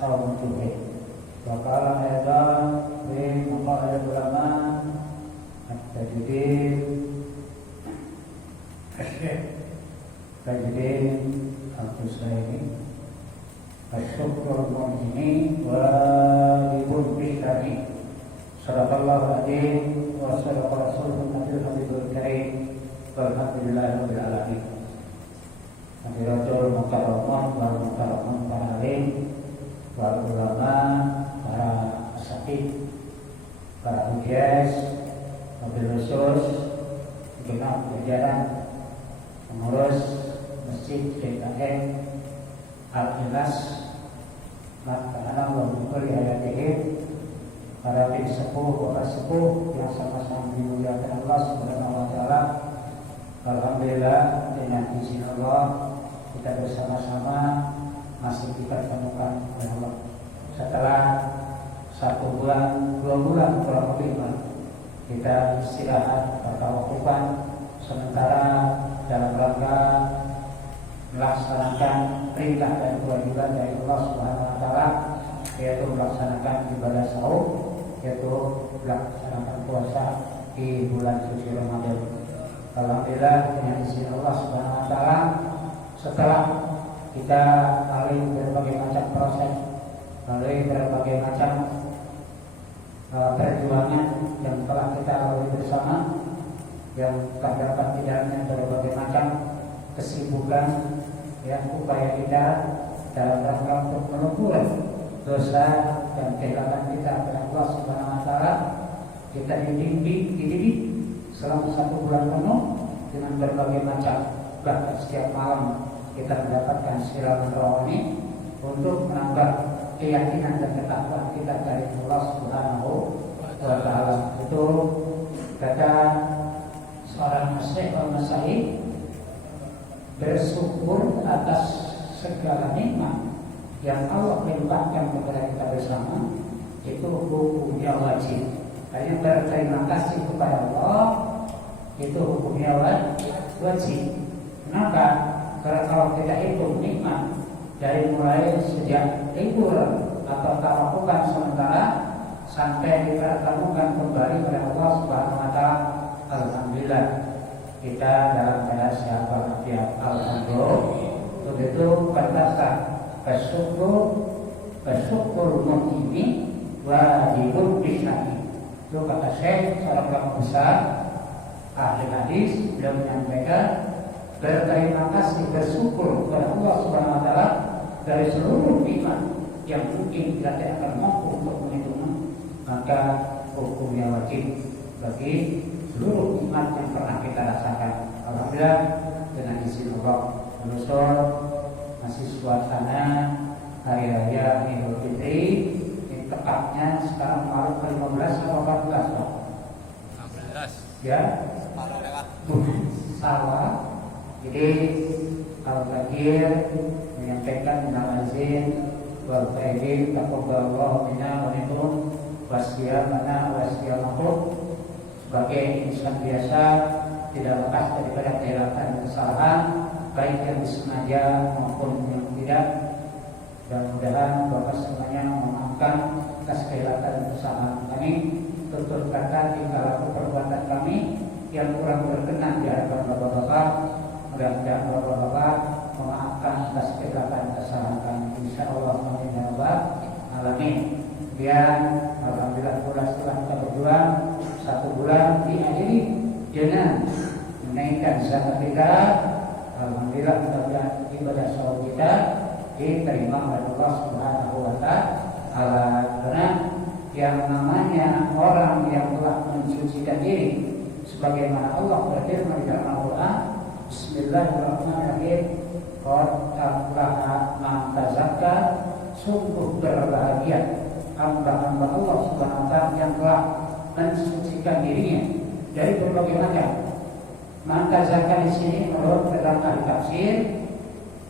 صوم الجمعة وقال أيضا في مقالة العلماء التجديد الشيخ تجديد الحسيني الشكر المؤمنين واجب بالشرع صدق الله العظيم وصدق رسوله النبي الكريم والحمد لله رب العالمين. Hadiratul mukarramah wal mukarramah para alim, para ulama, para asatidz, para hujas, wabil khusus genap jajaran pengurus masjid DKM Al-Ikhlas Makanan wa Bukul Hayatihim, para bin sepuh, para sepuh yang sama-sama dimuliakan Allah Subhanahu wa taala. Alhamdulillah dengan izin Allah kita bersama-sama masih dipertemukan oleh Allah setelah 1 bulan, 2 bulan kurang lebih kita istirahat atau wakupan sementara dalam rangka melaksanakan perintah dan kewajiban dari Allah Subhanahu wa taala, yaitu melaksanakan ibadah saum, yaitu melaksanakan puasa di bulan suci Ramadan. Alhamdulillah dengan izin Allah Subhanahu wa taala, setelah kita melalui berbagai macam proses, melalui berbagai macam perjuangan yang telah kita lalui bersama, yang terdapat di dalamnya berbagai macam kesibukan, yang upaya kita dalam rangka untuk melumpuh dosa dan kehilangan kita kepada Allah Subhanahu wa taala, kita dididik selama 1 bulan penuh dengan berbagai macam, bahkan setiap malam kita mendapatkan siraman rohani untuk menambah keyakinan dan ketakwaan kita dari Allah Subhanahu wa taala. Itu kata seorang Syekh Al-Masai, bersyukur atas segala nikmat yang Allah limpahkan kepada kita bersama itu hukumnya wajib. Hanya berterima kasih kepada Allah itu hukumnya wajib. Kenapa? Karena kalau kita hitung nikmat dari mulai sejak libur atau tawakukan sementara sampai dipertemukan kembali kepada Allah Subhanahu wa taala, alhamdulillah kita dalam keadaan sehat walafiat. Alhamdulillah. Begitu berkata bersyukur mu'mini wajibun bisyari. Itu kata Syekh, seorang ulama besar ahli hadis, beliau menyampaikan berterima kasih, bersyukur kepada Allah Subhanahu wa taala dari seluruh nikmat yang mungkin kita tidak akan mampu untuk menghitungnya, maka hukumnya wajib bagi seluruh nikmat yang pernah kita rasakan. Alhamdulillah dengan izin Allah, menyusul masih suasana hari raya Idul Fitri. Tepatnya sekarang malam ke-15 atau 14 Pak? 15 ya? Salah. Jadi kalau takdir menyampaikan minal azin wal faidin taqabbalallahu minna wa minkum wasiyamana wasiyamakum. Sebagai insan biasa tidak lepas daripada kehilangan kesalahan, baik yang disengaja maupun yang tidak. Dan mudah-mudahan Bapak semuanya memaafkan atas kehilangan kesalahan kami, tutur kata, tingkah laku, perbuatan kami yang kurang berkenan di hadapan Bapak-bapak. Mudah-mudahan Bapak-bapak memaafkan atas kehilangan kesalahan kami. Insyaallah amin ya rabbal alamin. Dan alhamdulillah pula setelah kita berjuang 1 bulan diakhiri dengan menaikkan zakat kita. Alhamdulillah mudah-mudahan ibadah saum kita diterima oleh Allah Subhanahu wa taala. Karena yang namanya orang yang telah mensucikan diri, sebagaimana Allah berfirman di dalam Al-Qur'an, Bismillahirrahmanirrahim, qad aflaha man tazakka, sungguh berbahagia hamba-hamba Allah Subhanahu wa taala yang telah mensucikan dirinya dari berbagai macam. Man tazakka di sini menurut dalam ahli tafsir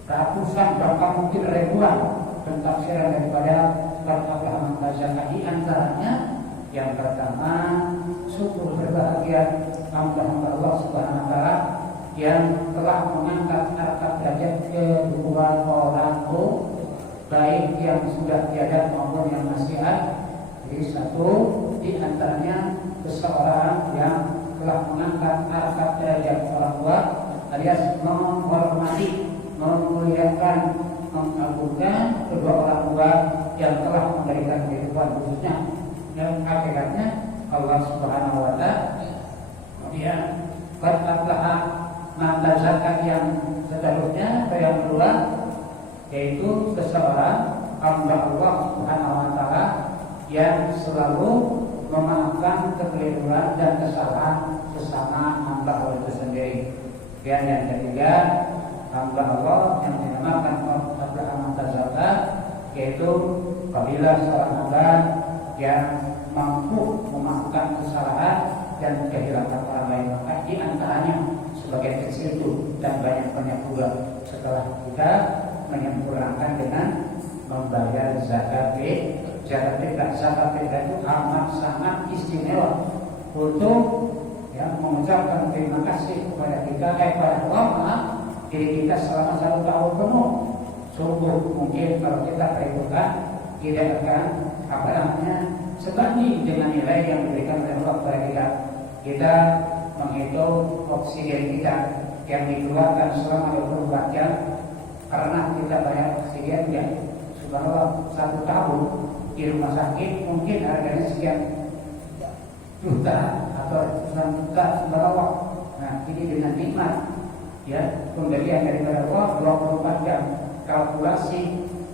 ratusan bahkan mungkin ribuan pentafsiran daripada kata-kata mantazaka. Di antaranya yang pertama, syukur berbahagia hamba-hamba Allah Subhanahu wa taala yang telah mengangkat harkat derajat kedua orang baik yang sudah tiada maupun yang masih ada. Jadi satu di antaranya seseorang yang telah mengangkat harkat derajat orang tua alias menghormati, memuliakan, mengagungkan kedua orang tua yang telah memberikan kehidupan khususnya dan hakikatnya Allah Subhanahu wa taala. Kemudian berkatalah mendasakan yang seterusnya atau yang kedua yaitu seseorang hamba Allah Subhanahu wa taala yang selalu memaafkan kekeliruan dan kesalahan sesama hamba Allah itu sendiri. Dan yang ketiga hamba Allah yang dinamakan Abraham Tazaka, yaitu apabila seorang hamba yang mampu memaafkan kesalahan dan kehilangan orang lain, maka di antaranya sebagian kecil itu dan banyak juga setelah kita menyempurnakan dengan membayar zakat fitrah. Zakat fitrah itu amat sangat istimewa untuk mengucapkan terima kasih kepada kita kepada Allah diri kita selama 1 tahun penuh. Sungguh mungkin kalau kita perhitungkan tidak akan sebanding dengan nilai yang diberikan oleh Allah kepada kita. Kita menghitung oksigen kita yang dikeluarkan selama 24 jam karena kita bayar oksigen ya subhanallah 1 tahun di rumah sakit mungkin harganya sekian juta atau ratusan juta subhanallah. Nah ini dengan nikmat pemberian daripada Allah 24 jam. Kalkulasi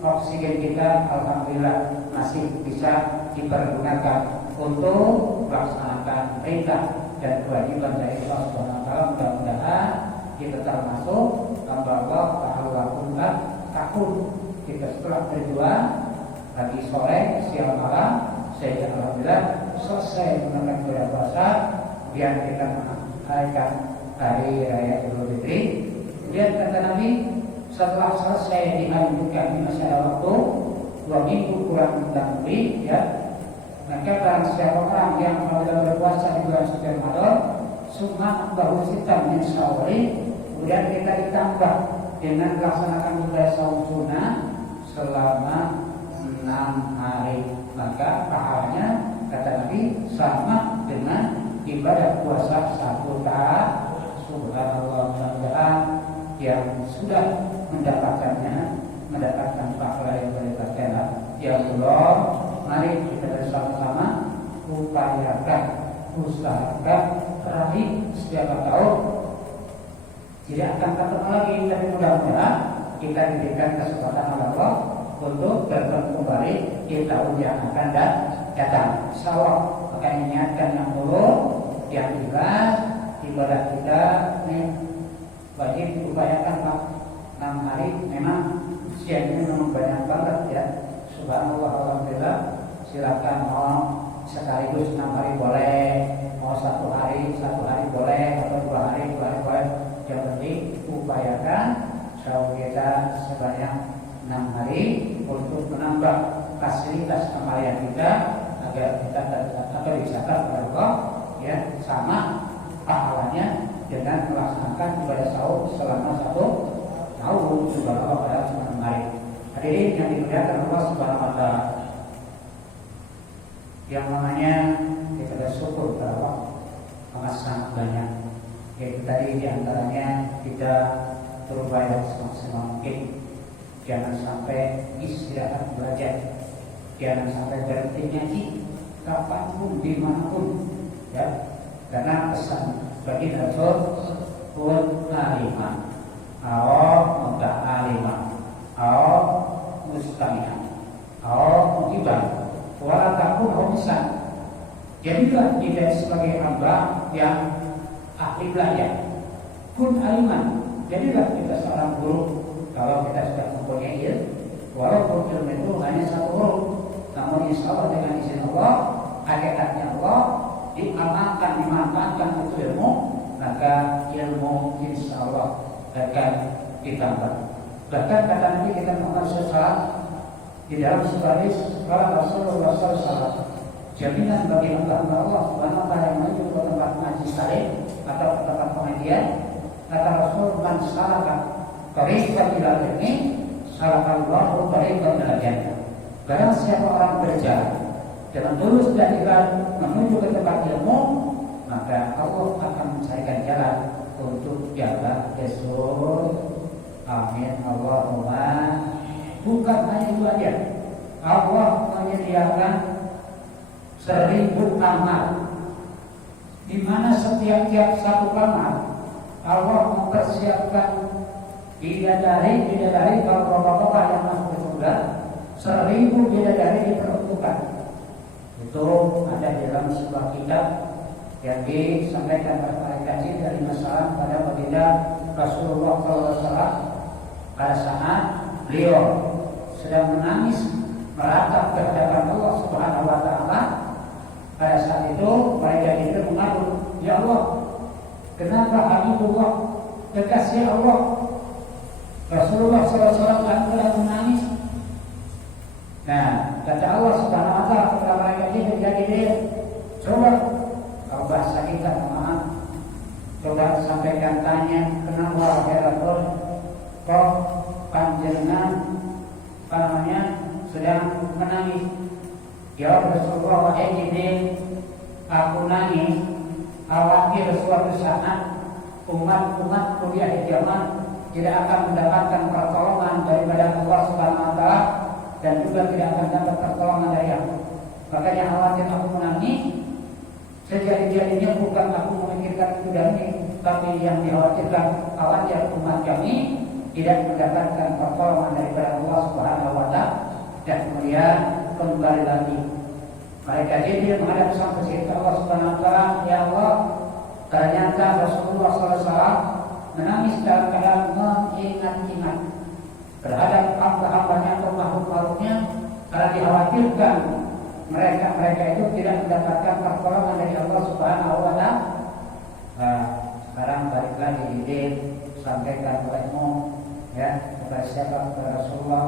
oksigen kita alhamdulillah masih bisa dipergunakan untuk melaksanakan perintah dan kewajiban dari Allah Subhanahu wa taala. Mudah-mudahan kita termasuk hamba Allah ta'ala takut kita setelah berjuang pagi sore siang malam sehingga alhamdulillah selesai menunaikan ibadah puasa, kemudian kita merayakan hari raya Idul Fitri. Kemudian kata Nabi setelah selesai dianjurkan di masa waktu 2 minggu kurang lebih maka barang siapa orang yang apabila berpuasa di bulan suci Ramadan summa bahu sitam min syawali, kemudian kita ditambah dengan melaksanakan ibadah saum sunnah selama 6 hari, maka pahalanya kata Nabi sama dengan ibadah puasa 1 tahun. Subhanallah, mudah-mudahan yang sudah mendapatkan pahala yang berlipat-lipat. Ya Allah, mari kita bersama-sama usahakan raih setiap tahun. Tidak akan ketemu lagi, tapi mudah-mudahan kita diberikan kesempatan oleh Allah untuk bertemu kembali di tahun yang akan datang. Insyaallah, maka niatkan yang dulu, yang jelas ibadah kita wajib diupayakan Pak. 6 hari memang siang ini memang banyak banget ya. Subhanallah, alhamdulillah. Silakan mau sekaligus 6 hari boleh, mau 1 hari boleh, atau 2 hari boleh. Yang penting upayakan saum kita sebanyak 6 hari untuk menambah fasilitas kemarian kita agar kita dicatat oleh Allah sama pahalanya dengan melaksanakan ibadah saum selama 1 tahun. Subhanallah, pada semua hari. Hadirin yang dimuliakan Allah Subhanahu wa taala, yang namanya kita bersyukur kepada Allah amat sangat banyak. Yaitu tadi diantaranya kita berupaya semaksimal mungkin. Jangan sampai istirahat belajar, jangan sampai berhenti ngaji kapanpun dimanapun karena pesan bagi Rasul kun alimah mudah alimah mustami'ah mujibah wala takun homisan. Jadilah kita sebagai hamba yang ahli belajar. Kun alimah, jadilah kita seorang guru. Kalau kita sudah mempunyai ilmu, walaupun ilmu itu hanya 1 huruf, namun insya Allah dengan izin Allah, hakikatnya Allah diamalkan, dimanfaatkan itu ilmu, maka ilmu insya Allah akan ditambah. Bahkan kata Nabi kita Muhammad SAW di dalam sebaris kalau Rasulullah SAW jaminan bagi hamba Allah Subhanahu wa taala yang menuju ke tempat ngaji saleh atau ke tempat pengajian, kata Rasul man salaka tariqan ila ilmi salakallahu tariqan ilal jannah. Barang siapa orang berjalan dengan tulus dan ikhlas menuju ke tempat ilmu, maka Allah akan mencarikan jalan untuk jalan Yesus. Amin Allahumma. Bukan hanya itu aja, Allah menyediakan 1000 kamar, di mana setiap satu kamar Allah mempersiapkan bidadari kalau bapak-bapak yang masuk ke surga 1000 bidadari diperuntukkan. Itu ada di dalam sebuah kitab yang disampaikan oleh para kaji dari masalah pada baginda Rasulullah SAW pada saat beliau sedang menangis meratap ke hadapan Allah Subhanahu wa Ta'ala. Pada saat itu mereka itu mengadu, ya Allah, kenapa Habibullah kekasih Allah Rasulullah SAW telah menangis? Nah, kata Allah Subhanahu wa Ta'ala kepada mereka ini, jadi dia coba kalau bahasa kita maaf, coba sampaikan tanya, kenapa Rasul kok panjenengan sedang menangis? Ya Rasulullah, wahai Jibril, aku nangis khawatir suatu saat umat di akhir zaman tidak akan mendapatkan pertolongan daripada Allah Subhanahu wa Ta'ala dan juga tidak akan dapat pertolongan dari aku. Makanya khawatir aku menangis. Sejadi-jadinya bukan aku memikirkan itu dan ini, tapi yang dikhawatirkan khawatir umat kami tidak mendapatkan pertolongan daripada Allah Subhanahu wa Ta'ala. Dan kemudian kembali lagi mereka jadi menghadap sang pencipta Allah Subhanahu wa Ta'ala, ya Allah, ternyata Rasulullah SAW menangis dalam keadaan mengingat-ingat terhadap hamba-hambanya atau makhluk-makhluknya karena dikhawatirkan mereka itu tidak mendapatkan pertolongan dari Allah Subhanahu wa Ta'ala. Nah, sekarang balik lagi sampaikan olehmu ya kepada siapa, kepada Rasulullah,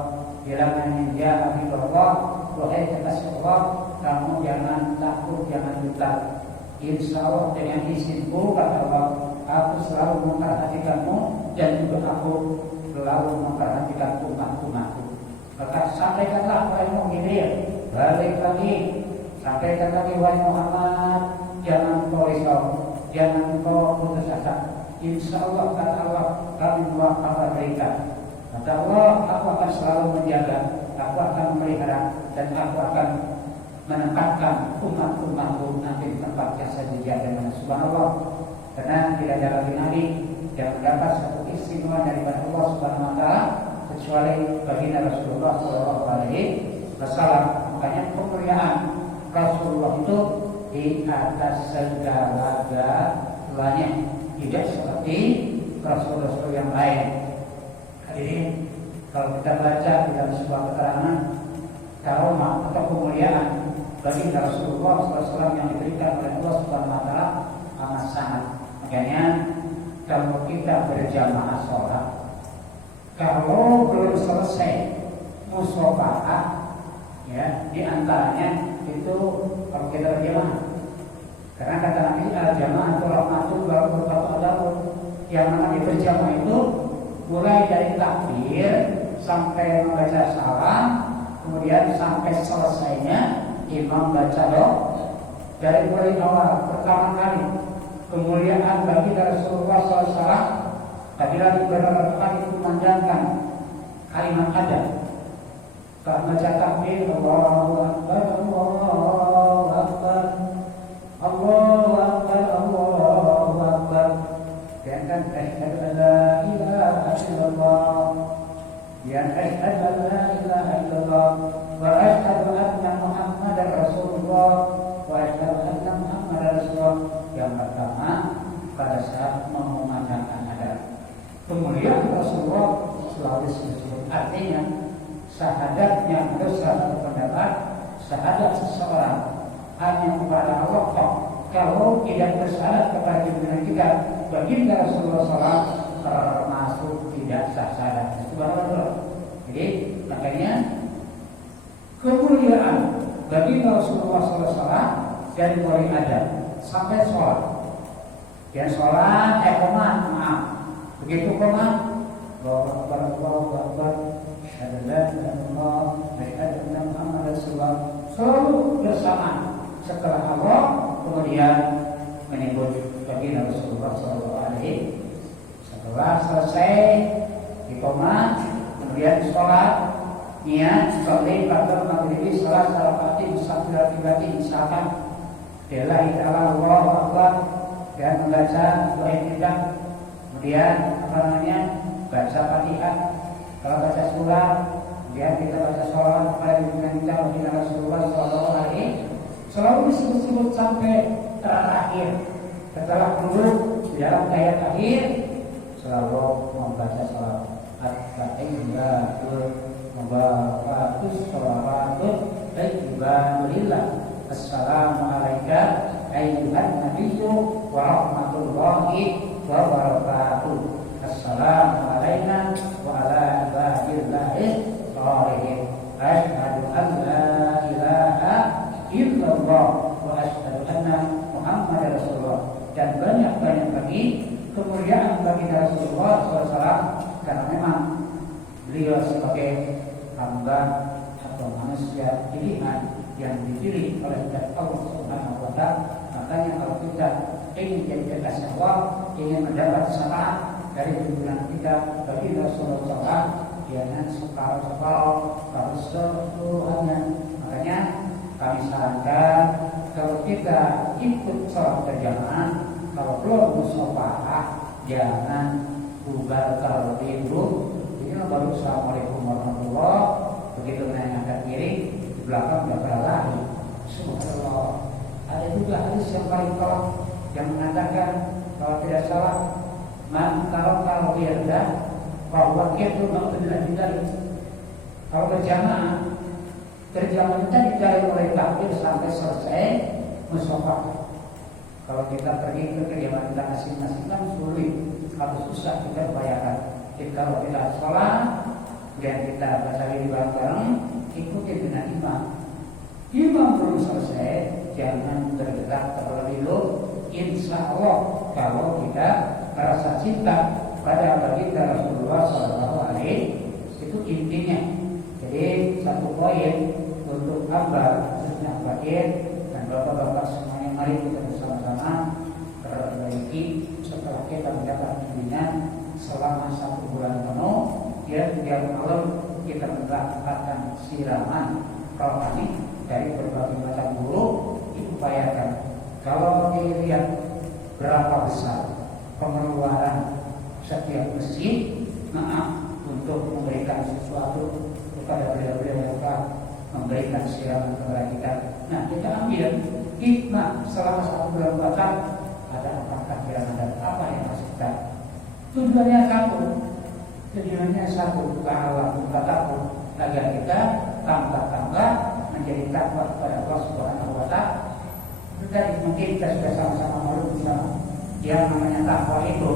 bilangnya ya Habibullah, wahai kekasih Allah, kamu jangan takut, jangan buta. Insya Allah dengan izinku kata Allah, aku selalu memperhatikanmu dan juga aku selalu memperhatikan umat-umatku. Maka sampaikanlah wahai mukminin, balik lagi, sampaikan lagi wahai Muhammad, jangan kau risau, jangan kau putus asa. Insya Allah kata Allah, kami akan berikan. Kata Allah, aku akan selalu menjaga, aku akan memelihara, dan aku akan menempatkan umat-umatku nanti di tempat yang saya dijaga. Subhanallah. Karena tidak ada lagi nabi yang mendapat satu istimewa daripada Allah Subhanahu wa Ta'ala kecuali baginda Rasulullah SAW. Makanya kemuliaan Rasulullah itu di atas segala-galanya, tidak seperti Rasul-Rasul yang lain. Jadi kalau kita baca di dalam sebuah keterangan karomah atau kemuliaan bagi Rasulullah SAW yang diberikan oleh Allah Subhanahu wa Ta'ala amat sangat. Makanya kalau kita berjamaah sholat, kalau belum selesai musyawarah, ya di antaranya itu kalau kita berjamaah, karena kata Nabi al-jamaah itu rahmatul wa barakatuh. Yang namanya berjamaah itu mulai dari takbir sampai membaca salam, kemudian sampai selesainya imam baca doa. Dari mulai awal pertama kali kemuliaan bagi Rasulullah SAW, apabila beberapa kali kumandangkan kalimat adab, baca takbir, Allahu Akbar, Allahu Akbar, Allahu Akbar, Allahu Akbar, dan kan asyhadu an la ilaha illallah, ya asyhadu an la ilaha illallah, wa asyhadu anna Muhammadar Rasulullah, wa asyhadu anna Muhammadar Rasulullah. Yang pertama pada saat mengumandangkan adab, kemuliaan Rasulullah selalu disebut, artinya syahadatnya menurut satu pendapat, syahadat seseorang hanya kepada Allah kalau tidak bersyahadat kepada junjungan kita baginda Rasulullah SAW termasuk tidak sah syahadat. Subhanallah. Jadi makanya kemuliaan baginda Rasulullah SAW dari mulai adab sampai sholat. Dan sholat komat, maaf. Begitu komat, Allahu Akbar, Allahu Akbar, asyhadu an la ilaha illallah wa asyhadu anna Muhammadar Rasulullah. Selalu bersama setelah Allah kemudian menyebut baginda Rasulullah sallallahu alaihi. Setelah selesai iqamah kemudian sholat niat sholat pada maghrib salat salawati musafir pribadi misalkan lillahi ta'ala Allahu akbar dan membaca doa ibadah. Kemudian baca Fatihah. Kalau baca surah kemudian kita baca sholawat kepada junjungan kita baginda Rasulullah sallallahu alaihi. Selalu disebut-sebut sampai terakhir. Setelah dulu di dalam ayat akhir selalu membaca sholawat at-tahiyyatul mubarakus sholawatut thayyibatullillah. Assalamu alayka ayyuhan nabiyyu wa rahmatullahi wa barakatuh. Assalamu alayna wa ala ibadillahi sholihin. Asyhadu an la ilaha illallah wa asyhadu anna Muhammadar Rasulullah. Dan banyak-banyak lagi kemuliaan bagi Rasulullah SAW karena memang beliau sebagai hamba atau manusia pilihan yang dipilih oleh Allah Subhanahu wa taala. Makanya kalau kita ingin jadi kekasih Allah, ingin mendapat syafaat dari junjungan kita bagi Rasulullah SAW, jangan separuh-separuh, harus seluruhnya. Makanya kami sarankan kalau kita ikut sholat berjamaah, kalau belum musyafaah jangan bubar terlebih dulu. Ini baru assalamualaikum warahmatullahi wabarakatuh. Begitu nanya ke kiri, di belakang udah berlari. Subhanallah. Ada juga hadis yang paling kolot yang mengatakan kalau tidak salah, man kalau wirda bahwa kita tidak. Kalau berjamaah kita dicari oleh takbir sampai selesai musyafaah. Kalau kita pergi ke kediaman kita masing-masing kan sulit, harus susah kita upayakan. Jadi kalau kita sholat dan kita baca di bareng-bareng, ikuti dengan imam. Imam belum selesai, jangan terdekat terlebih dulu. Insya Allah kalau kita merasa cinta pada baginda Rasulullah SAW, itu intinya. Jadi satu poin untuk hamba khususnya bagian dan bapak-bapak semuanya, mari kita bersama-sama perbaiki setelah kita mendapat bimbingan selama 1 bulan penuh. Ya, tiap malam kita mendapatkan siraman rohani dari berbagai macam guru. Diupayakan kalau dilihat berapa besar pengeluaran setiap masjid, untuk memberikan sesuatu kepada beliau-beliau yang telah memberikan siraman kepada kita. Nah, kita ambil hikmah selama 1 bulan puasa. Ada apakah kira-kira apa yang harus kita? Tujuannya satu, bahwa takwa agar kita tambah menjadi takwa kepada Allah Subhanahu wa taala. Tadi mungkin kita sudah sama-sama maklum bersama yang namanya takwa itu,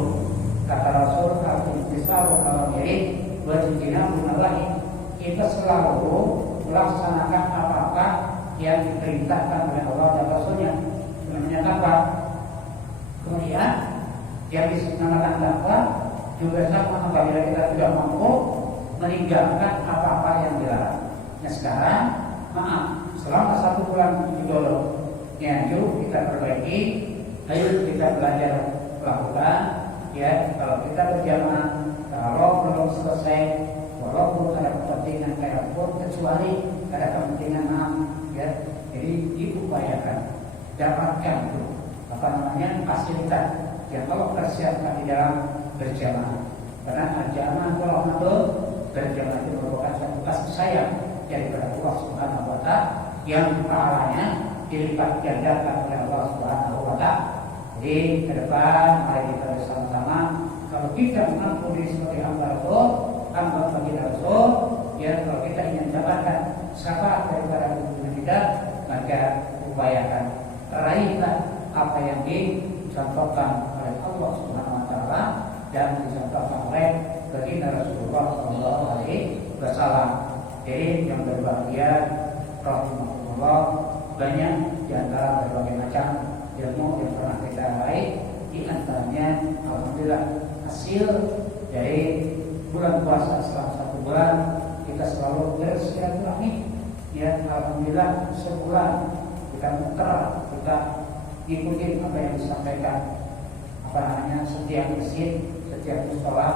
kata Rasul al-Intisal kalau mirip wajibina bunallahi, kita selalu melaksanakan apa-apa yang diperintahkan oleh Allah dan Rasulnya. Namanya takwa. Kemudian yang disebutkan takwa juga sama apabila kita tidak mampu meninggalkan apa-apa yang dilarang. Nah sekarang, selama 1 bulan didorong, ya yuk kita perbaiki, ayo kita belajar lakukan. Ya, kalau kita berjamaah, kalau belum selesai, walaupun ada kepentingan kayak pun, kecuali ada kepentingan ya, jadi diupayakan dapatkan itu fasilitas yang Allah persiapkan di dalam berjamaah. Karena berjamaah kalau berjamaah itu merupakan satu kasih sayang daripada Allah Subhanahu wa taala yang pahalanya dilipat gandakan oleh Allah Subhanahu wa taala. Jadi ke depan mari kita bersama-sama, kalau kita mengaku diri sebagai hamba Rasul, hamba baginda Rasul, ya kalau kita ingin mendapatkan syafaat daripada junjungan kita, maka upayakan raihlah apa yang dicontohkan oleh Allah Subhanahu wa taala dan dicontohkan oleh baginda Rasulullah sallallahu alaihi wasallam. Jadi yang berbahagia rahimahullah, banyak di antara berbagai macam ilmu yang pernah kita raih, di antaranya alhamdulillah hasil dari bulan puasa selama 1 bulan kita selalu bersilaturahmi. Ya, alhamdulillah sebulan kita muter, kita ikutin apa yang disampaikan setiap masjid, setiap mushola,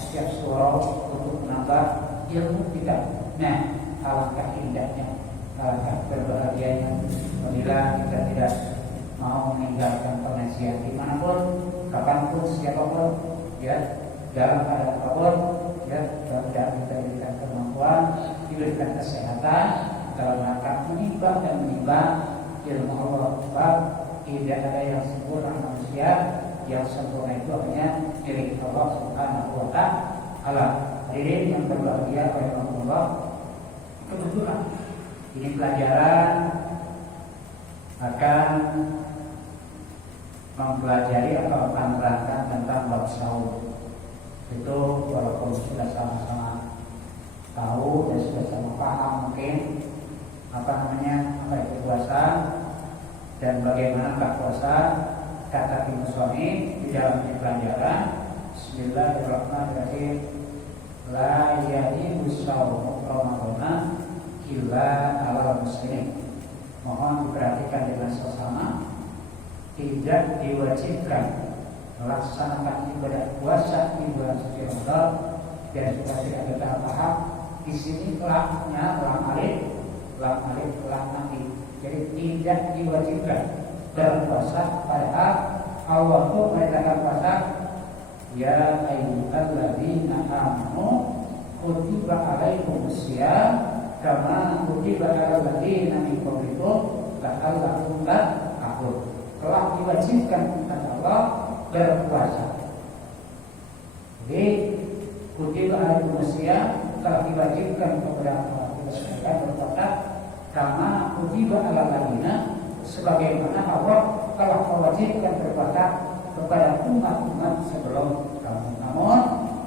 setiap surau untuk menambah ilmu kita. Nah, alangkah indahnya, alangkah berbahagianya apabila kita tidak mau meninggalkan pengajian dimanapun, kapanpun, siapapun, ya, dalam keadaan apapun, ya, mudah-mudahan kita diberikan kemampuan, diberikan kesehatan dalam rangka menimba dan menimba ilmu Allah. Sebab tidak ada yang sempurna manusia, yang sempurna itu hanya milik Allah Subhanahu wa Ta'ala. Hadirin yang berbahagia oleh Allah, kebetulan ini pelajaran akan mempelajari atau akan menerangkan tentang bab saum. Itu walaupun sudah sama-sama tahu dan sudah sama paham mungkin apa itu puasa dan bagaimana puasa, kata Musoni di dalam pelajaran Bismillahirrahmanirrahim. La yajibu shaumu Ramadana illa 'alal muslimin. Mohon diperhatikan dengan sesama, tidak diwajibkan melaksanakan ibadah puasa di bulan suci Ramadan. Dan supaya tidak ada tahap di sini laknya lam alif nanti. Jadi tidak diwajibkan berpuasa, padahal Allah itu merintahkan puasa. Ya ayyuhalladzina amanu kutiba alaikumusiyam kama kutiba alal ladzina min qablikum la'allakum tattaqun. Telah diwajibkan kata Allah berpuasa. Jadi kutiba alaikumusiyam telah diwajibkan kepada kita sekalian berpuasa kama kutiba alal ladzina, sebagaimana Allah telah mewajibkan berpuasa kepada umat-umat sebelum kamu. Namun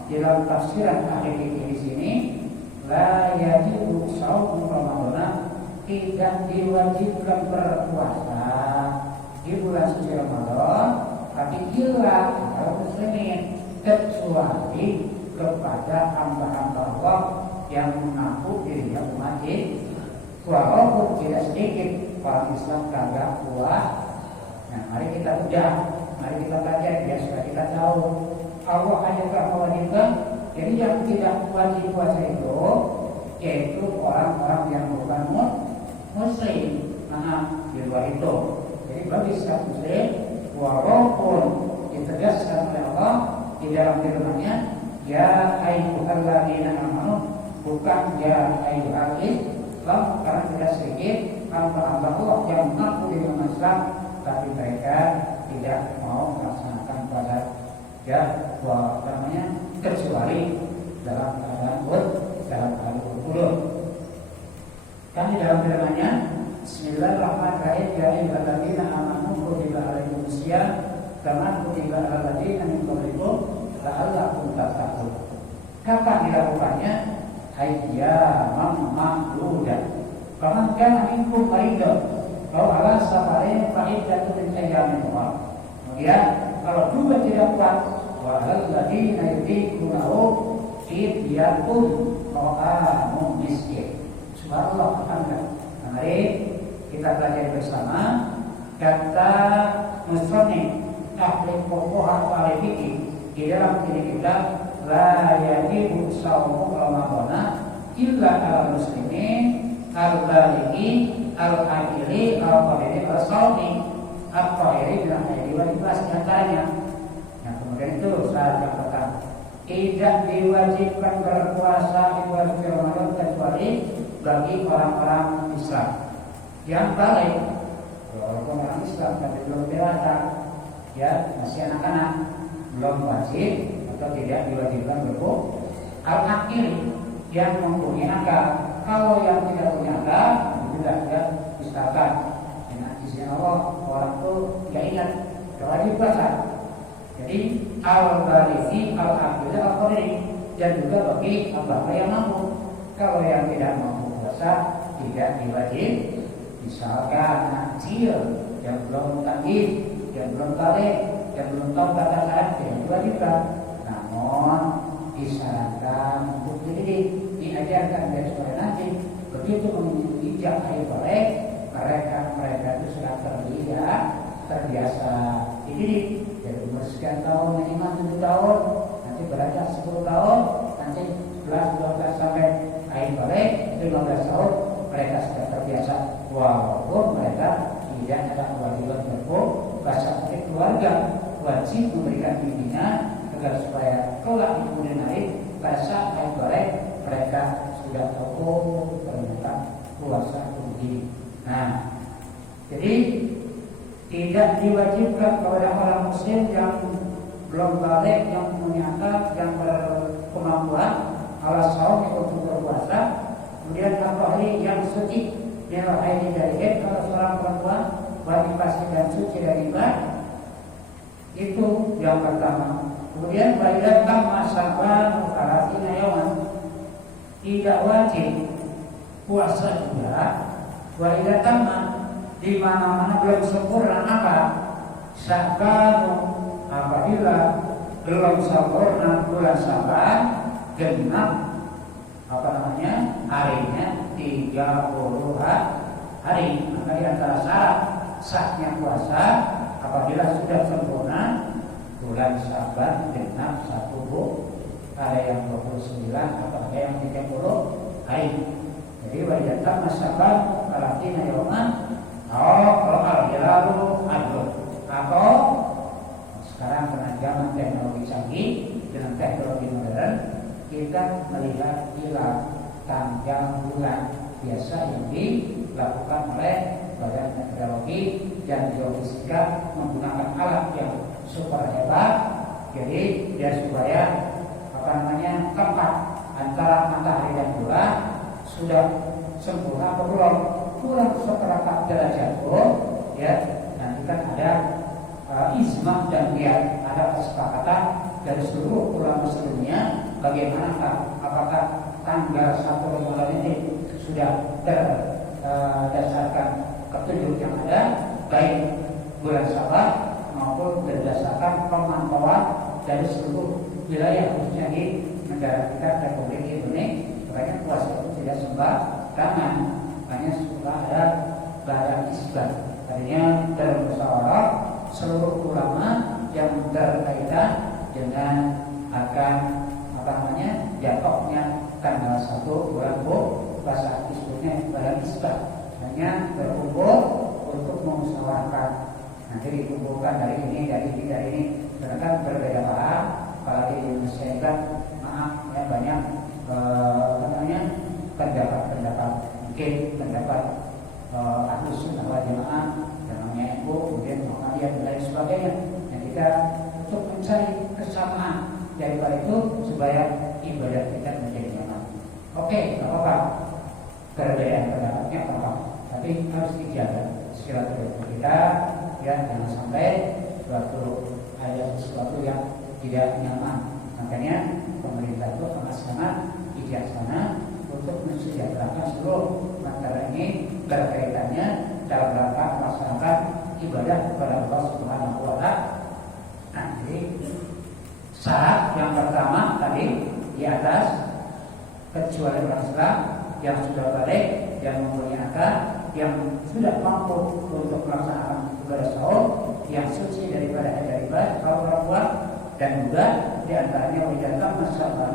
dalam tafsiran akhir di sini la yajibu shaumu Ramadana, tidak diwajibkan berpuasa di bulan suci Ramadan, tapi illa kalau muslimin, kecuali kepada hamba-hamba Allah yang mengaku dirinya umat Islam. Walaupun tidak sedikit orang Islam kagak puas. Nah, mari kita belajar biar supaya kita tahu Allah hanya telah mewajibkan. Jadi yang tidak wajib puasa itu yaitu orang-orang yang bukan muslim. Di luar itu. Jadi bagi setiap muslim, walaupun ditegaskan oleh Allah di dalam firman-Nya, ya ayyuhalladzina amanu, bukan ya ayyuhal Islam, karena tidak sedikit hamba-hamba Allah yang mengaku dirinya Islam tapi mereka tidak mau melaksanakan puasa, ya, kecuali dalam keadaan berulur. Kan di dalam firman-Nya, Bismillahirrahmanirrahim, ya ayyuhalladzina amanu kutiba alaikumusiyam kama kutiba alal ladzina min qablikum la'allakum tattaqun. Kapan dilakukannya? Ayyaman ma'dudah. Faman kana minkum maridan aw ala safarin fa iddatun min ayyamin ukhra. Kemudian kalau juga tidak kuat, wa alal ladzina yutiqunahu fidyatun ta'amun miskin. Subhanallah, alhamdulillah. Mari kita belajar bersama kata musannif ahli fuqaha ahli fikih di dalam diri kita, la yajibu shaumu Ramadana illa 'alal muslimin al-balighi al-aqili al-qadiri al-sawmi al-qahiri dan al-qahiri wal-ikhlas diantaranya. Nah, kemudian itu syarat yang pertama, tidak diwajibkan berpuasa di bulan suci Ramadan kecuali bagi orang-orang Islam yang balik. Walaupun orang Islam tapi belum dewasa, ya, masih anak-anak, belum wajib atau tidak diwajibkan berpuasa. Al-aqil yang mempunyai akal. Kalau yang tidak punya akal, tidak ya, misalkan dengan izin Allah orang itu tidak ingat wajib puasa. Jadi al-balighi al-aqil al-qadiri, dan juga bagi hamba yang mampu. Kalau yang tidak mampu puasa tidak diwajib. Misalkan anak kecil yang belum tamyiz, yang belum balik, yang belum tahu batasan, tidak diwajibkan. Namun disarankan untuk dididik, diajarkan dari supaya nanti begitu menginjak air balik mereka itu sudah terbiasa. Jadi dari umur sekian tahun, minimal 7 tahun, nanti beranjak 10 tahun, nanti 11, 12 sampai air balik 15 tahun mereka sudah terbiasa. Walaupun mereka tidak ada kewajiban berbahasa keluarga, wajib memberikan bimbingan agar supaya kelak di kemudian hari bahasa air balik mereka sudah tahu ternyata puasa begini. Nah, jadi tidak diwajibkan kepada orang muslim yang belum balik, yang punya akal, yang berkemampuan ala saum untuk berpuasa. Kemudian hari yang suci dia hari dari kalau seorang perempuan wajib pastikan suci dari ibadah. Itu yang pertama. Kemudian baidat masalah mukaratina yawan, tidak wajib puasa juga. Baidat di mana-mana belum sempurna apa? Sya'ban, apabila belum sempurna bulan Sya'ban genap harinya 30 hari. Maka di antara syarat sahnya puasa apabila sudah sempurna bulan Sya'ban genap 1 ada yang 29 atau ada yang 30 hari. Jadi wajib masyarakat karantina yaman kalau al-hilalu adul, atau sekarang dengan zaman teknologi canggih dengan teknologi modern kita melihat hilal tanggal bulan biasa yang dilakukan oleh badan meteorologi dan geofisika menggunakan alat yang super hebat. Jadi dia supaya tempat antara matahari dan bulan sudah sempurna atau belum kurang seperempat derajat ya. Nanti kan ada ijma dan biar ada kesepakatan dari seluruh ulama seluruhnya bagaimana apakah tanggal 1 Ramadan ini sudah berdasarkan petunjuk yang ada baik bulan Syawal maupun berdasarkan pemantauan dari seluruh wilayah khususnya di negara kita Republik Indonesia. Makanya puasa itu tidak sembarangan, hanya sudah ada barang isbat. Artinya bermusyawarah seluruh ulama yang berkaitan dengan akan jatuhnya tanggal 1 bulan bahasa disebutnya barang isbat. Hanya berkumpul untuk memusyawarahkan. Nanti dikumpulkan dari ini, sedangkan berbeda paham. Apalagi di Indonesia kan banyak pendapat mungkin pendapat Ahlus Sunnah wal Jamaah namanya NU, kemudian Muhammadiyah dan lain sebagainya. Dan kita untuk mencari kesamaan daripada itu supaya ibadah kita menjadi nyaman. Oke, tidak apa-apa perbedaan pendapatnya apa-apa, tapi harus dijaga silaturahmi kita ya, jangan sampai sesuatu yang tidak nyaman. Makanya pemerintah itu sangat bijaksana untuk mensejahterakan seluruh masalah ini berkaitannya dalam rangka melaksanakan ibadah kepada Allah Subhanahu wa Ta'ala. Nah, jadi syarat yang pertama tadi di atas, kecuali orang Islam yang sudah balik, yang mempunyai akal, yang sudah mampu untuk melaksanakan ibadah sahur, yang suci daripada ibadah kaum perempuan, dan juga diantaranya wijatan masyarakat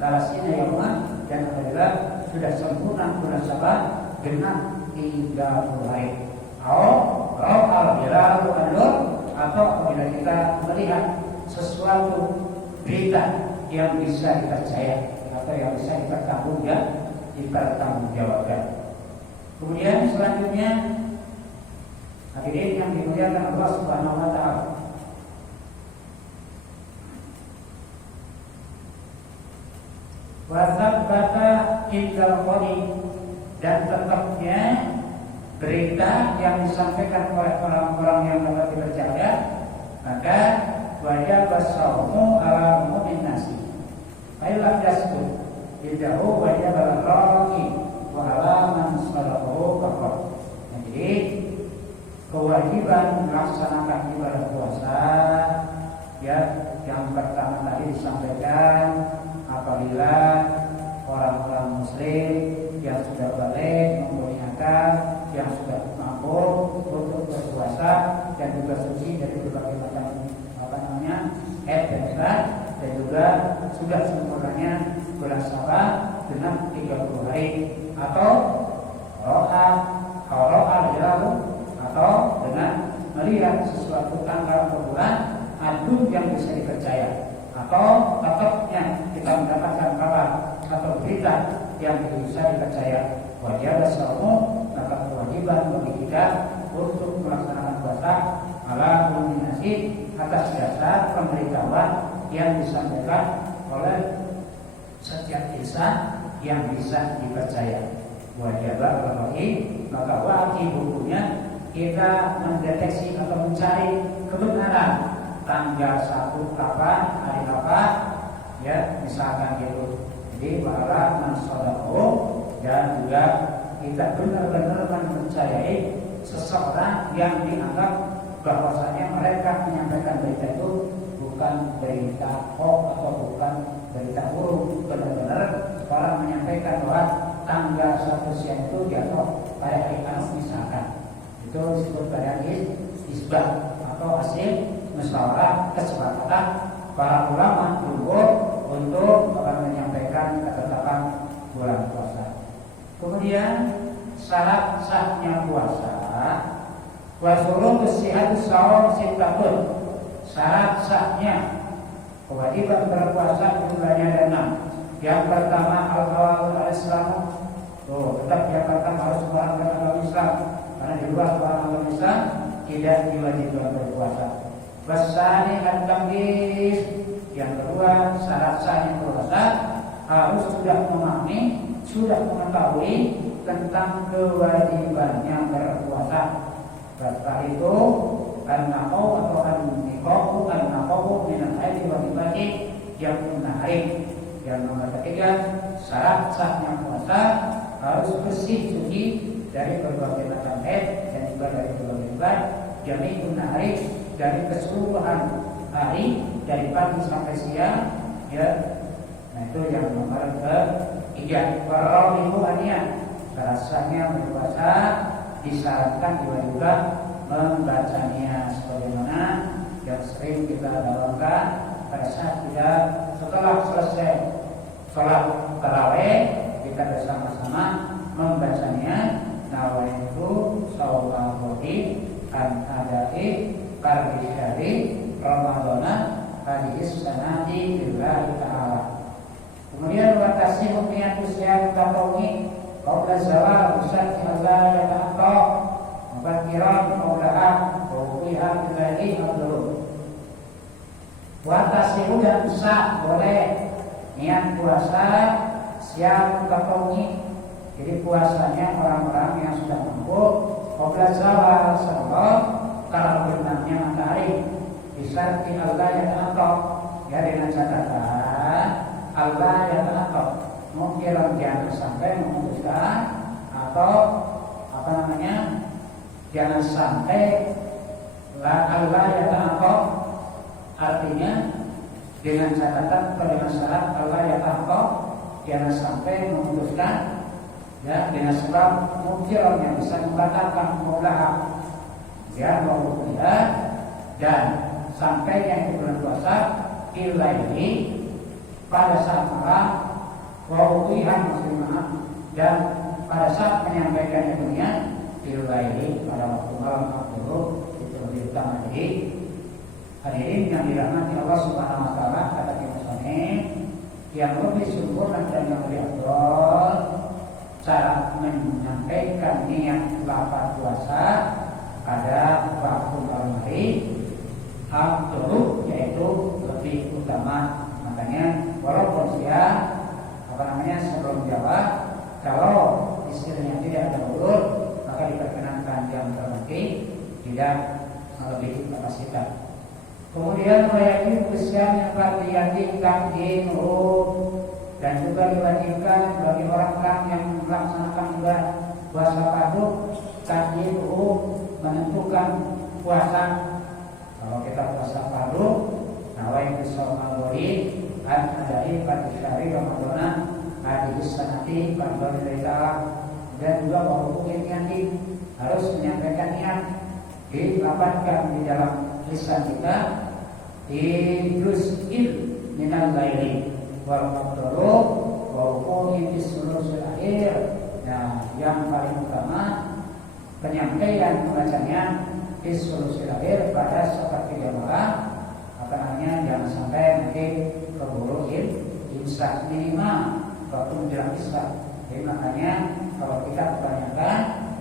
kalasina yaman, dan apabila sudah sempurna bulan Sya'ban genap 30 hari. Kalau al-hilal adul, atau apabila kita melihat sesuatu berita yang bisa dipercaya atau yang bisa dipertanggungjawabkan. Kemudian selanjutnya hadirin yang dimuliakan Allah Subhanahu wa Ta'ala, wasabata indal qadi, dan tetapnya berita yang disampaikan oleh orang-orang yang dapat dipercaya, maka wajib as-saumu ala umumin nasi. Ailah yasbut bidahu wajib al-raqi wa ala man sallallahu faqat. Jadi kewajiban melaksanakan ibadah puasa ya, yang pertama tadi disampaikan apabila orang-orang muslim yang sudah balik mempunyai akal, yang sudah mampu untuk berpuasa dan juga suci dari berbagai macam haid dan haid, dan juga sudah sempurnanya bulan Syawal dengan 30 hari atau roha lalu atau dengan melihat sesuatu tanggal atau bulan adun yang bisa dipercaya, atau tetapnya kita mendapatkan kabar atau berita yang bisa dipercaya, wajib saumu, maka kewajiban bagi kita untuk melaksanakan puasa ala kulminasi atas dasar pemberitahuan yang disampaikan oleh setiap insan yang bisa dipercaya. Wajib bagi, maka wajib hukumnya kita mendeteksi atau mencari kebenaran tanggal 1 kapan, hari kapan, ya misalkan gitu. Jadi bahwa mansadaku, dan juga kita benar-benar mempercayai seseorang yang dianggap bahwasanya mereka menyampaikan berita itu bukan berita hoax atau bukan berita buruk, benar-benar orang menyampaikan bahwa tanggal 1 siang itu jatuh pada hari Kamis misalkan, itu disebut pada isbah atau hasil musyawarah kesepakatan para ulama dulu untuk menyampaikan ketetapan bulan puasa. Kemudian syarat sahnya puasa, wasyurut sihatus shawm sittatun. Syarat sahnya kewajiban berpuasa jumlahnya ada 6. Yang pertama al-awal al-Islam. Tetap yang pertama harus orang beragama Islam, karena di luar orang agama Islam tidak diwajibkan berpuasa. Wasani at-tamyiz. Yang kedua syarat sahnya puasa harus sudah memahami, sudah mengetahui tentang kewajibannya berpuasa. Setelah itu an-naqau atau an-niqau minal haidi wa nifasi yang menarik. Yang nomor ketiga, syarat sahnya puasa harus bersih suci dari berbagai macam haid dan juga dari berbagai nifas, jami'un nahari, dari keseluruhan hari dari pagi sampai siang, ya. Nah itu yang nomor ketiga. Warawihu aniya, syarat sahnya berpuasa disyaratkan juga membacanya sebagaimana yang sering kita lakukan pada saat kita setelah selesai sholat tarawih, kita bersama-sama membacanya. Nawaitu shawmahi an adai qardi syari ramadhana hadis sanati lillahi ta'ala. Kemudian watasi niatus yang tatawwi qabla zawal usat Allah ya ta'ala mubakiran maulaha wa wiha lillahi abdul. Watasi dan sah boleh niat puasa siang tatawwi. Jadi puasanya orang-orang yang sudah mampu qabla zawal salat kalau berenangnya matahari bisa Allah ya ta'ala, ya dengan catatan Allah ya ta'ala mungkin jangan sampai memutuskan atau jangan sampai Allah ya ta'ala, artinya dengan catatan pada syarat Allah ya ta'ala jangan sampai memutuskan, ya dengan sebab mungkin yang bisa membatalkan mulaha, ya mau dan sampai yang bulan puasa ilahi pada saat malam wauhihan muslimah, dan pada saat menyampaikan ilmunya ilahi pada waktu malam dulu itu lebih utama. Jadi hadirin yang dirahmati Allah Subhanahu wa taala, kata kita yang lebih sempurna dan yang lebih afdal cara menyampaikan niat lafaz puasa pada waktu malam hari afdal, yaitu lebih utama. Makanya walaupun siang sebelum jawab, kalau istilahnya tidak ada urut, maka diperkenankan jam tertentu tidak melebihi kapasitas. Kemudian wajib usia yang berdiati takdimu, dan juga diwajibkan bagi orang yang melaksanakan juga puasa fardu takdimu, menentukan puasa. Kalau kita puasa fardu, nawaitu shauma dzuri an adai pada syahri Ramadan hadis sanati pada cerita dan juga bahwa niati harus menyampaikan niat dilapatkan di dalam lisan kita di juz'il minal laili wal qadru wa hukum bisulusul akhir. Nah, yang paling utama penyampaian membacanya bisulusul akhir pada sepertiga malam, apa namanya, jangan sampai nanti keburu imsak minimal waktu menjelang isya. Jadi makanya kalau kita kebanyakan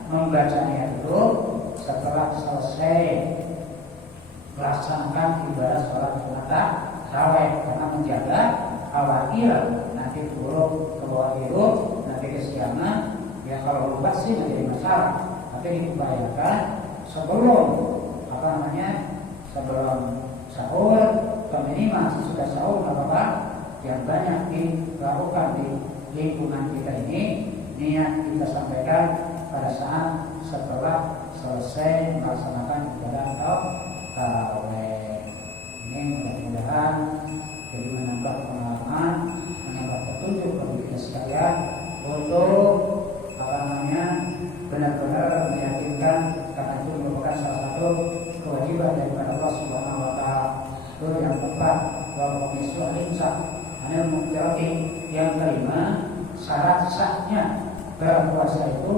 membacanya itu setelah selesai melaksanakan ibadah sholat sunat tarawih, karena menjaga khawatir nanti turun ke bawah hidup, nanti kesiangan. Ya kalau lupa sih menjadi masalah, tapi diupayakan sebelum sebelum sahur atau minimal sudah sahur nggak apa-apa. Yang banyak dilakukan di lingkungan kita ini, niat kita sampaikan pada saat setelah selesai melaksanakan ibadah tarawih. Ini mudah-mudahan jadi menambah pengalaman, menambah petunjuk bagi kita sekalian untuk benar-benar meyakinkan, karena itu merupakan salah satu kewajiban daripada Allah Subhanahu wa taala. Itu yang keempat, bahwa misal imsak anil muqtirati. Yang kelima, syarat sahnya berpuasa itu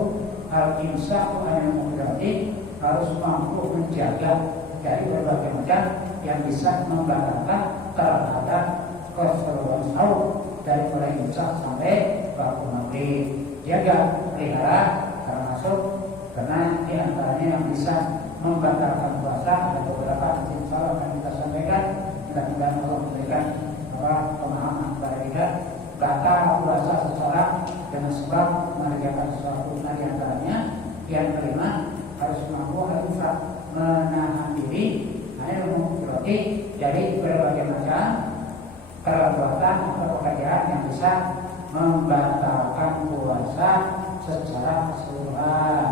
al-imsak anil muqtirati, harus mampu menjaga dari berbagai macam yang bisa membatalkan terhadap keseluruhan sahur, dari mulai imsak sampai waktu maghrib. Jaga, pelihara, termasuk karena di antaranya yang bisa membatalkan puasa ada beberapa, insya Allah akan kita sampaikan. Mudah-mudahan Allah memberikan pemahaman kepada kita. Batal puasa seseorang dengan sebab mengerjakan sesuatu. Nah, di antaranya yang kelima, harus mampu menahan diri dari berbagai macam perbuatan atau pekerjaan yang bisa membatalkan puasa secara keseluruhan.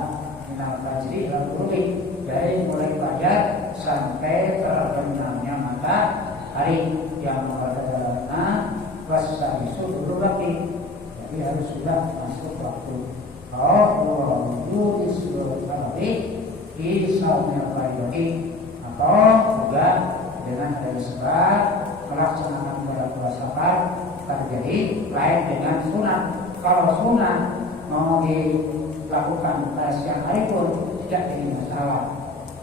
Minal fajri ila ghurubi, dari mulai fajar sampai terbenamnya matahari. Yang mengatakan puasa itu dulu lagi, jadi harus sudah masuk waktu. Oh, wudhu di seluruh hari di saumnya lagi, atau juga dengan dari sebab melaksanakan ibadah puasa terjadi lain dengan sunat. Kalau sunat mau dilakukan pada siang hari pun tidak jadi masalah.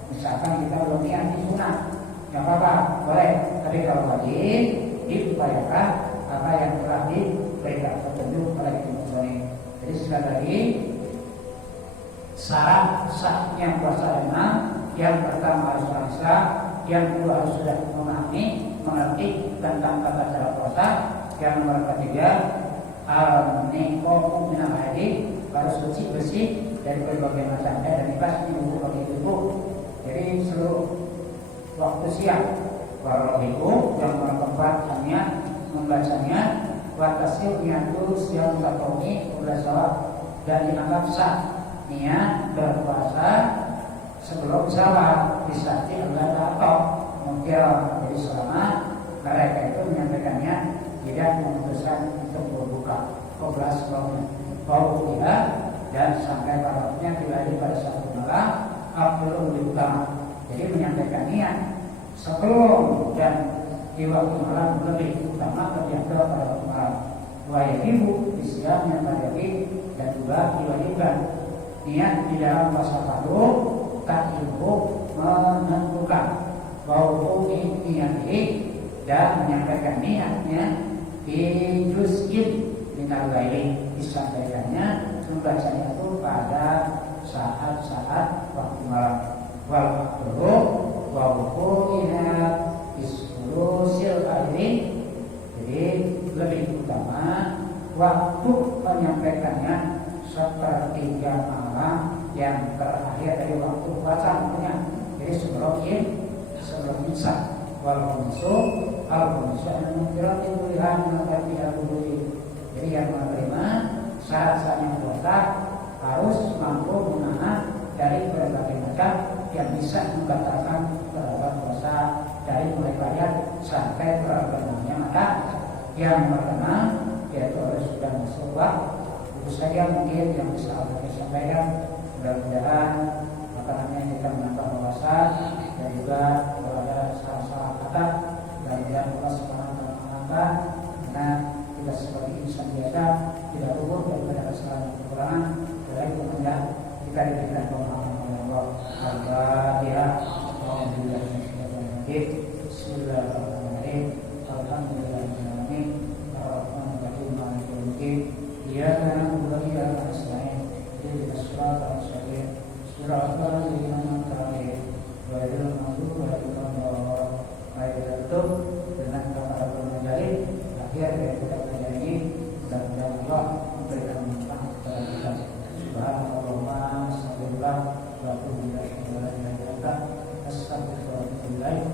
Misalkan kita belum niat di sunat, nggak apa-apa, boleh. Tapi kalau wajib, diupayakan apa yang telah diberikan petunjuk oleh Imam. Jadi sekali lagi, syarat sahnya puasa memang yang pertama harus Islam, yang kedua harus sudah memahami, mengerti tentang tata cara puasa. Yang nomor ketiga, al-niqabu minal haid, harus bersih dari berbagai macam dan nifas di tubuh. Jadi seluruh waktu siang, kalau itu yang nomor keempat hanya membacanya watasil niatu siang takomi udah sholat, dan dianggap sah niat berpuasa sebelum sholat bisa dianggap atau mungkin. Jadi selama mereka itu menyampaikannya tidak memutuskan untuk berbuka kobras bau tidak, dan sampai waktunya tidak pada satu malam belum dibuka. Jadi menyampaikan niat sebelum dan di waktu malam lebih utama terjangkau pada waktu malam. Wajibu Islam yang tadi dan juga diwajibkan niat di dalam puasa fardu tak ibu menentukan bahwa niat dan menyampaikan niatnya di juz'in minal laili, disampaikannya membacanya itu pada saat-saat waktu malam. Wal qadru wa wuqu'iha bisulusil akhir. Jadi lebih utama waktu menyampaikannya sepertiga malam yang terakhir dari waktu puasa, jadi sebelum imsak. Wal khumsu al-muktirati tulihan mengatakan al-huduri. Jadi yang menerima syarat-syaratnya puasa harus mampu menahan dari berbagai macam yang bisa membatalkan terhadap puasa, dari mulai fajar sampai terbenamnya mata. Yang pertama yaitu oleh sudah masuk itu saja mungkin yang bisa kami sampaikan. Mudah-mudahan kita menambah wawasan dan juga kalau ada salah-salah kata mudah-mudahan Allah Subhanahu wa taala karena kita sebagai insan biasa tidak luput daripada kesalahan dan kekurangan, baik kemudian kita diberikan pemahaman oleh Allah. Al-Fatihah. Bismillahirrahmanirrahim. Alhamdulillahirrahmanirrahim. Ar-Rahmanirrahim. Maliki yaumiddin. Iyyaka na'budu wa iyyaka nasta'in. Ihdinas siratal mustaqim. Siratal ladzina an'amta 'alaihim ghairil maghdubi 'alaihim waladdallin. Dengan kata menjadi akhir dari kita ini dan Allah memberikan manfaat kepada kita. Subhanallah, alhamdulillah, wa bihamdihi, astagfirullah, wa atubu ilaih.